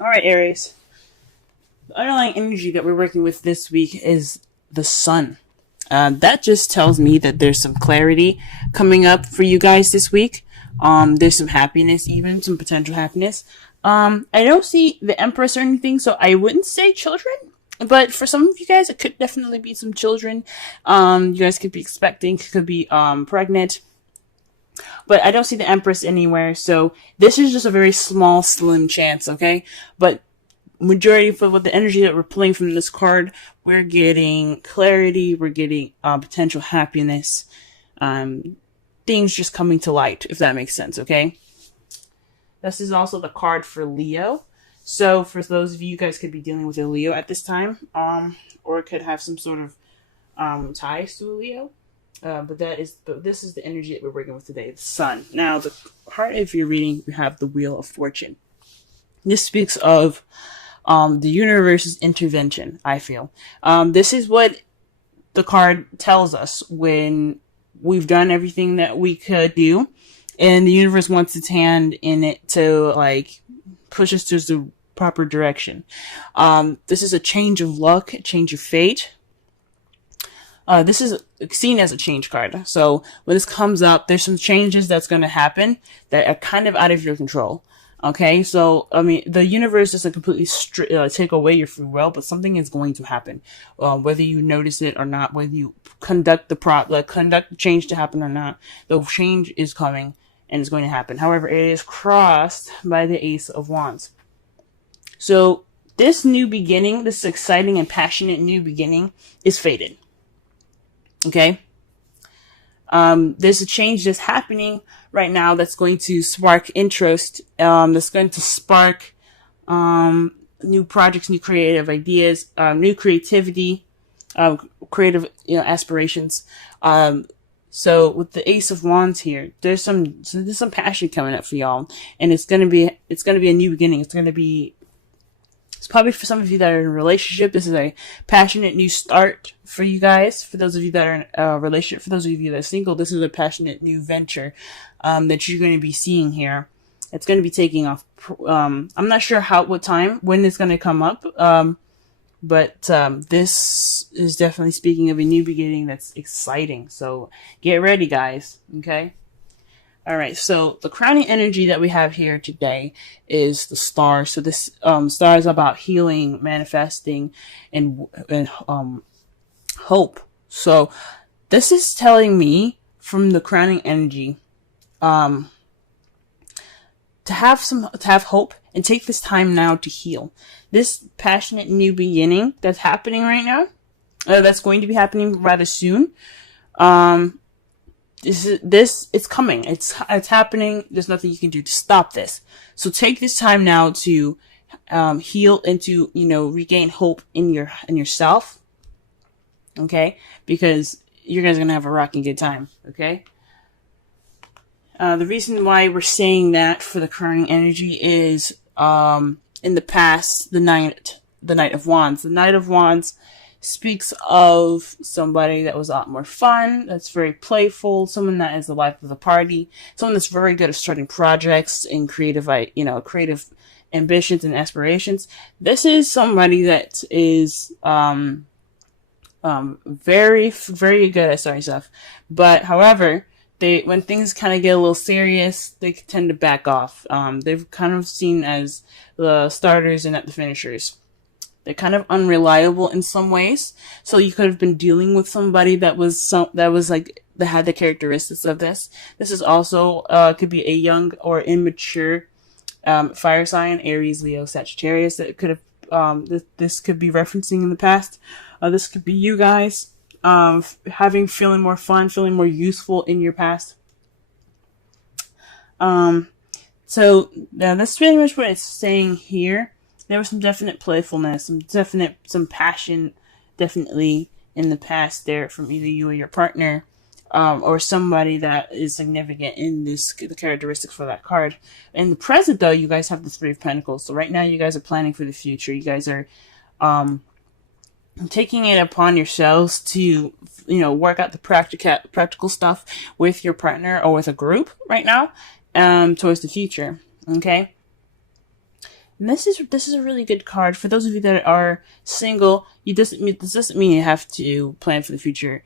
All right, Aries. The underlying energy that we're working with this week is the sun. That just tells me that there's some clarity coming up for you guys this week. There's some happiness, even some potential happiness. I don't see the Empress or anything, so I wouldn't say children. But for some of you guys, it could definitely be some children. You guys could be expecting, could be pregnant. But I don't see the Empress anywhere, so this is just a very small, slim chance, okay? But majority for what the energy that we're pulling from this card, we're getting clarity, we're getting potential happiness, things just coming to light, if that makes sense, okay? This is also the card for Leo. So for those of you guys could be dealing with a Leo at this time, or could have some sort of ties to a Leo. But this is the energy that we're working with today, the sun. Now, the heart of your reading, you have the Wheel of Fortune. This speaks of the universe's intervention, I feel. This is what the card tells us when we've done everything that we could do, and the universe wants its hand in it to, like, push us to the proper direction. This is a change of luck, a change of fate. This is seen as a change card. So when this comes up, there's some changes that's going to happen that are kind of out of your control. Okay, so, I mean, the universe doesn't completely take away your free will, but something is going to happen. Whether you notice it or not, whether you conduct the change to happen or not, the change is coming and it's going to happen. However, it is crossed by the Ace of Wands. So this new beginning, this exciting and passionate new beginning, is fated. Okay? There's a change that's happening right now that's going to spark interest, that's going to spark new projects, new creative ideas, new creativity, creative aspirations. So with the Ace of Wands here, there's some passion coming up for y'all, and it's gonna be a new beginning. It's probably for some of you that are in a relationship. This is a passionate new start for you guys. For those of you that are in a relationship, for those of you that are single, this is a passionate new venture that you're going to be seeing here. It's going to be taking off. I'm not sure when it's going to come up, but this is definitely speaking of a new beginning that's exciting. So get ready, guys. Okay. All right, so the crowning energy that we have here today is the star. So this star is about healing, manifesting, and hope. So this is telling me from the crowning energy to have hope and take this time now to heal. This passionate new beginning that's happening right now, that's going to be happening rather soon. It's coming. It's happening. There's nothing you can do to stop this. So take this time now to heal and to, regain hope in yourself. Okay? Because you guys are going to have a rocking good time. Okay? The reason why we're saying that for the crowning energy is in the past, the Knight of Wands. The Knight of Wands speaks of somebody that was a lot more fun, that's very playful, someone that is the life of the party, someone that's very good at starting projects and creative ambitions and aspirations. This is somebody that is very, very good at starting stuff. But however, when things kind of get a little serious, they tend to back off. They're kind of seen as the starters and not the finishers. They're kind of unreliable in some ways. So you could have been dealing with somebody that had the characteristics of this. This is also could be a young or immature fire sign, Aries, Leo, Sagittarius. That could have this could be referencing in the past. This could be you guys feeling more fun, feeling more useful in your past. So that's pretty much what it's saying here. There was some definite playfulness, some passion, definitely in the past there from either you or your partner, or somebody that is significant in the characteristics for that card. In the present, though, you guys have the Three of Pentacles. So right now, you guys are planning for the future. You guys are, taking it upon yourselves to, work out the practical stuff with your partner or with a group right now, towards the future. Okay. And this is a really good card for those of you that are single. This doesn't mean you have to plan for the future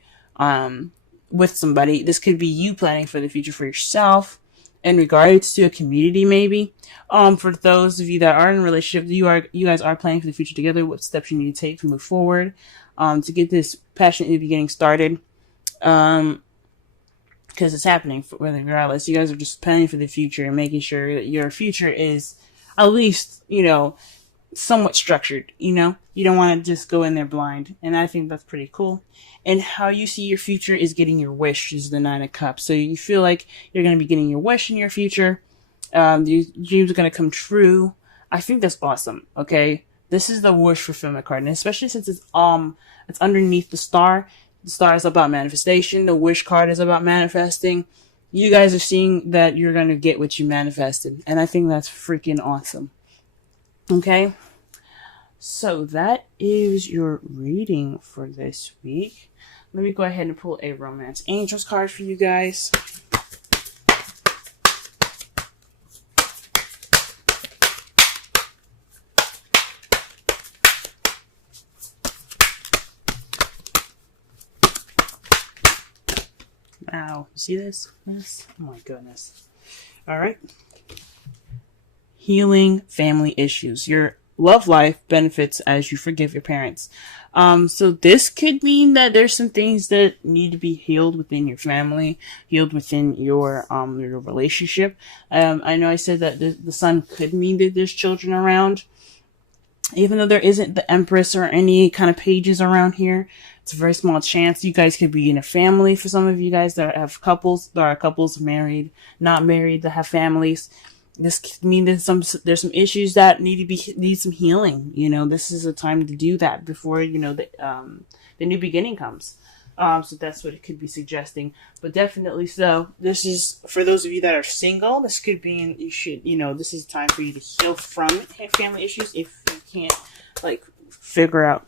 with somebody. This could be you planning for the future for yourself in regards to a community, maybe. For those of you that are in a relationship, you guys are planning for the future together. What steps you need to take to move forward, to get this passionately getting started. Because it's happening regardless. You guys are just planning for the future and making sure that your future is at least, somewhat structured. You don't want to just go in there blind. And I think that's pretty cool. And how you see your future is getting your wish, is the Nine of Cups. So you feel like you're going to be getting your wish in your future. Your dreams are going to come true. I think that's awesome. Okay. This is the wish fulfillment card. And especially since it's underneath the star. The star is about manifestation. The wish card is about manifesting. You guys are seeing that you're going to get what you manifested. And I think that's freaking awesome. Okay. So that is your reading for this week. Let me go ahead and pull a Romance Angels card for you guys. Wow, see this? Yes. Oh my goodness. All right. Healing family issues. Your love life benefits as you forgive your parents. So this could mean that there's some things that need to be healed within your family, healed within your relationship. I know I said that the sun could mean that there's children around. Even though there isn't the Empress or any kind of pages around here, it's a very small chance. You guys could be in a family. For some of you guys that have couples, there are couples married, not married, that have families. This could mean that there's some issues that need some healing. This is a time to do that before the new beginning comes. So that's what it could be suggesting. But definitely so. This is for those of you that are single. This could be this is time for you to heal from family issues if you can't figure out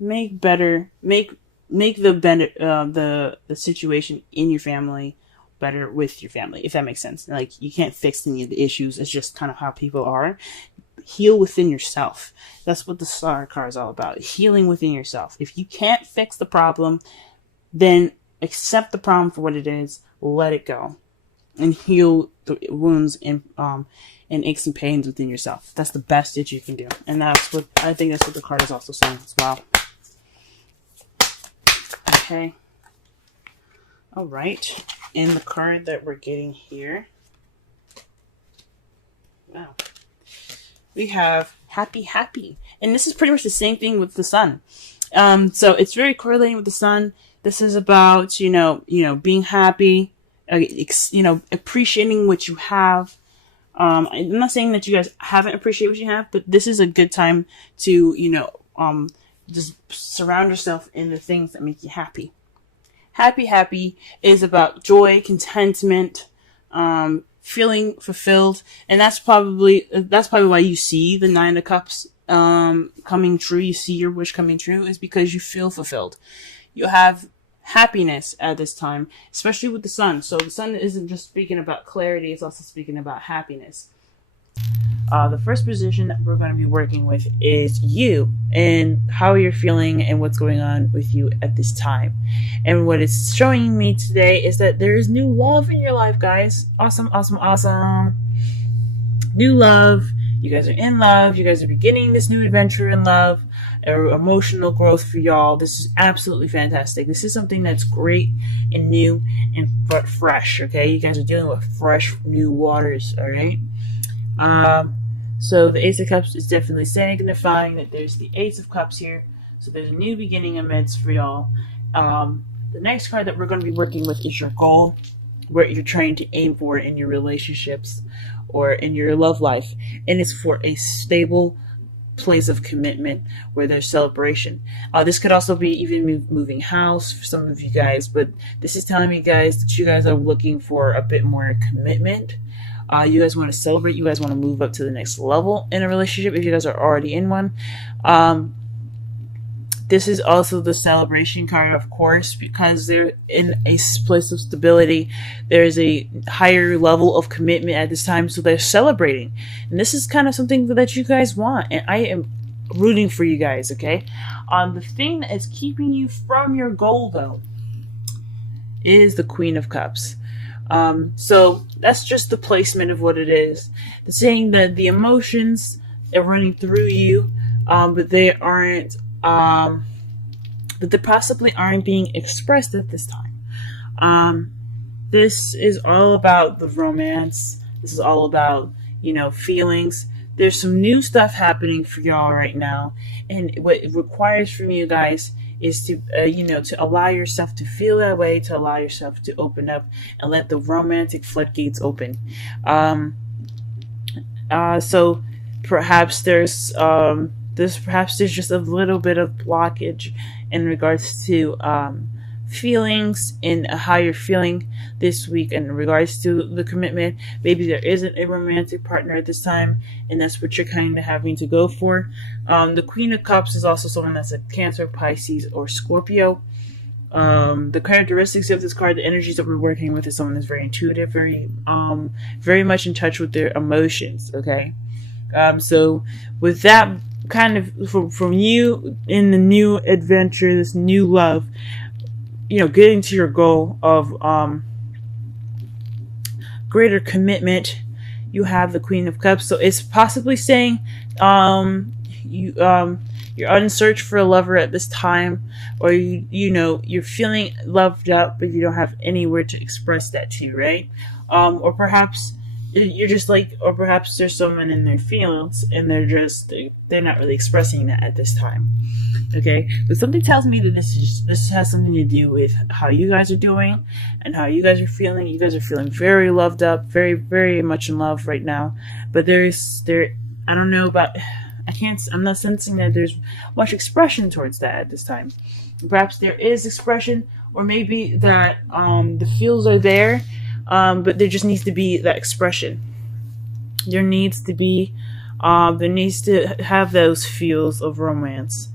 make the situation in your family better with your family, if that makes sense. You can't fix any of the issues. It's just kind of how people are. Heal within yourself. That's what the Star card is all about. Healing within yourself. If you can't fix the problem, then accept the problem for what it is. Let it go, and heal the wounds and aches and pains within yourself. That's the best that you can do, and that's what the card is also saying as well. Okay. All right. And the card that we're getting here. Wow. We have happy. And this is pretty much the same thing with the sun. So it's very correlating with the sun. This is about, being happy, appreciating what you have. I'm not saying that you guys haven't appreciated what you have, but this is a good time to, just surround yourself in the things that make you happy. Happy is about joy, contentment, feeling fulfilled, and that's probably why you see the Nine of Cups coming true. You see your wish coming true is because you feel fulfilled. You have happiness at this time, especially with the sun. So the sun isn't just speaking about clarity; it's also speaking about happiness. The first position that we're going to be working with is you and how you're feeling and what's going on with you at this time. And what it's showing me today is that there is new love in your life, guys. Awesome. New love. You guys are in love. You guys are beginning this new adventure in love, emotional growth for y'all. This is absolutely fantastic. This is something that's great and new and fresh, okay? You guys are dealing with fresh, new waters, all right? So the Ace of Cups is definitely signifying that there's the Ace of Cups here. So there's a new beginning amidst for y'all. The next card that we're going to be working with is your goal, what you're trying to aim for in your relationships or in your love life. And it's for a stable place of commitment where there's celebration. This could also be even moving house for some of you guys, but this is telling me, guys, that you guys are looking for a bit more commitment. You guys want to celebrate. You guys want to move up to the next level in a relationship if you guys are already in one. this is also the celebration card, of course, because they're in a place of stability. There's a higher level of commitment at this time, so they're celebrating. And this is kind of something that you guys want, and I am rooting for you guys, okay? The thing that is keeping you from your goal, though, is the Queen of Cups. So that's just the placement of what it is. It's saying that the emotions are running through you, but they aren't, that they possibly aren't being expressed at this time. This is all about the romance. This is all about, feelings. There's some new stuff happening for y'all right now, and what it requires from you guys is to, to allow yourself to feel that way, to allow yourself to open up and let the romantic floodgates open. So perhaps there's just a little bit of blockage in regards to feelings and how you're feeling this week in regards to the commitment. Maybe there isn't a romantic partner at this time, and that's what you're kind of having to go for. The Queen of Cups is also someone that's a Cancer, Pisces, or Scorpio. The characteristics of this card, the energies that we're working with, is someone that's very intuitive, very much in touch with their emotions. Okay, so with that kind of from you in the new adventure, this new love, getting to your goal of greater commitment, you have the Queen of Cups. So it's possibly saying you're on search for a lover at this time, or you're feeling loved up, but you don't have anywhere to express that to, right? Or perhaps you're just or perhaps there's someone in their feelings and they're not really expressing that at this time. Okay, but something tells me that this has something to do with how you guys are doing and how you guys are feeling. You guys are feeling very loved up, very, very much in love right now. But I don't know about, I'm not sensing that there's much expression towards that at this time. Perhaps there is expression, or maybe that the feels are there, but there just needs to be that expression. There needs to have those feels of romance.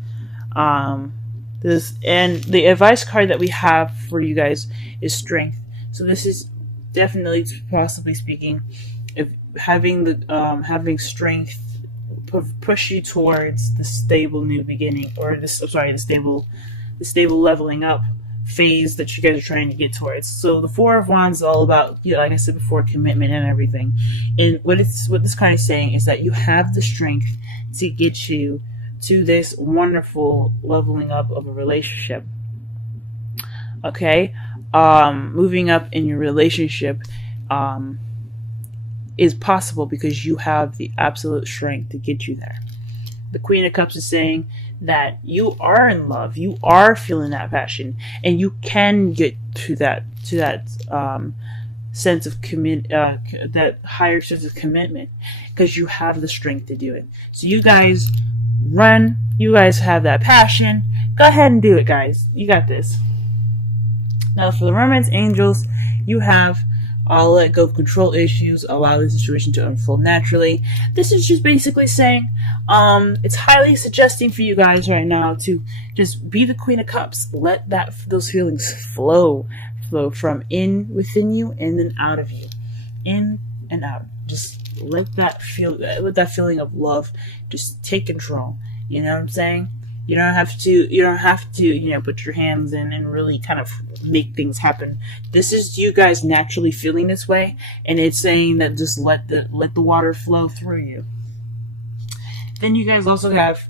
And the advice card that we have for you guys is strength. So this is definitely, possibly speaking, if having strength push you towards the stable new beginning, or the stable leveling up phase that you guys are trying to get towards. So the Four of Wands is all about, like I said before, commitment and everything. And what this card is saying is that you have the strength to get you to this wonderful leveling up of a relationship. Okay? Moving up in your relationship is possible because you have the absolute strength to get you there. The Queen of Cups is saying that you are in love, you are feeling that passion, and you can get to that sense of that higher sense of commitment, because you have the strength to do it. So you guys run, you guys have that passion, go ahead and do it, guys. You got this. Now for the Romance Angels, you have let go of control issues, allow the situation to unfold naturally. This is just basically saying it's highly suggesting for you guys right now to just be the Queen of Cups. Let those feelings flow from within you and then out of you, in and out. Just let that feeling of love just take control. You know what I'm saying? You don't have to put your hands in and really kind of make things happen. This is you guys naturally feeling this way, and it's saying that just let the water flow through you. Then you guys also have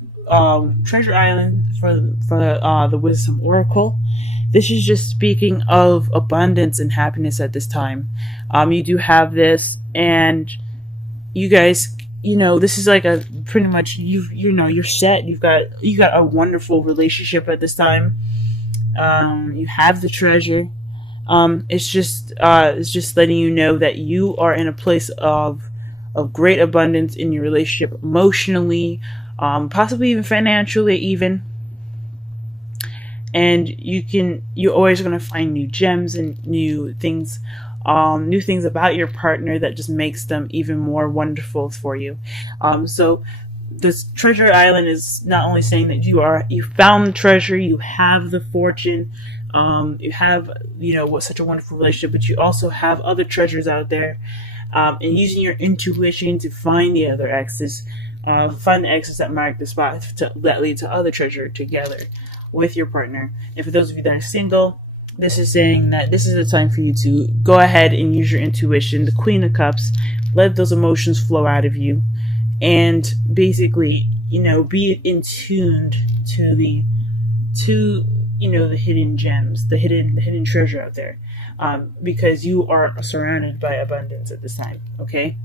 Treasure Island for the Wisdom Oracle. This is just speaking of abundance and happiness at this time. You do have this, and you guys, this is like a pretty much you're set. You got a wonderful relationship at this time. You have the treasure. It's just letting you know that you are in a place of great abundance in your relationship, emotionally, possibly even financially, even. And you're always going to find new gems and new things about your partner that just makes them even more wonderful for you. So this treasure island is not only saying that you found the treasure, you have the fortune, you have, what such a wonderful relationship, but you also have other treasures out there, and using your intuition to find the other exes, find the exes that mark the spot that lead to other treasure together with your partner. And for those of you that are single, this is saying that this is the time for you to go ahead and use your intuition, the Queen of Cups, let those emotions flow out of you, and basically, be in tuned to the hidden gems, the hidden treasure out there, because you are surrounded by abundance at this time. Okay,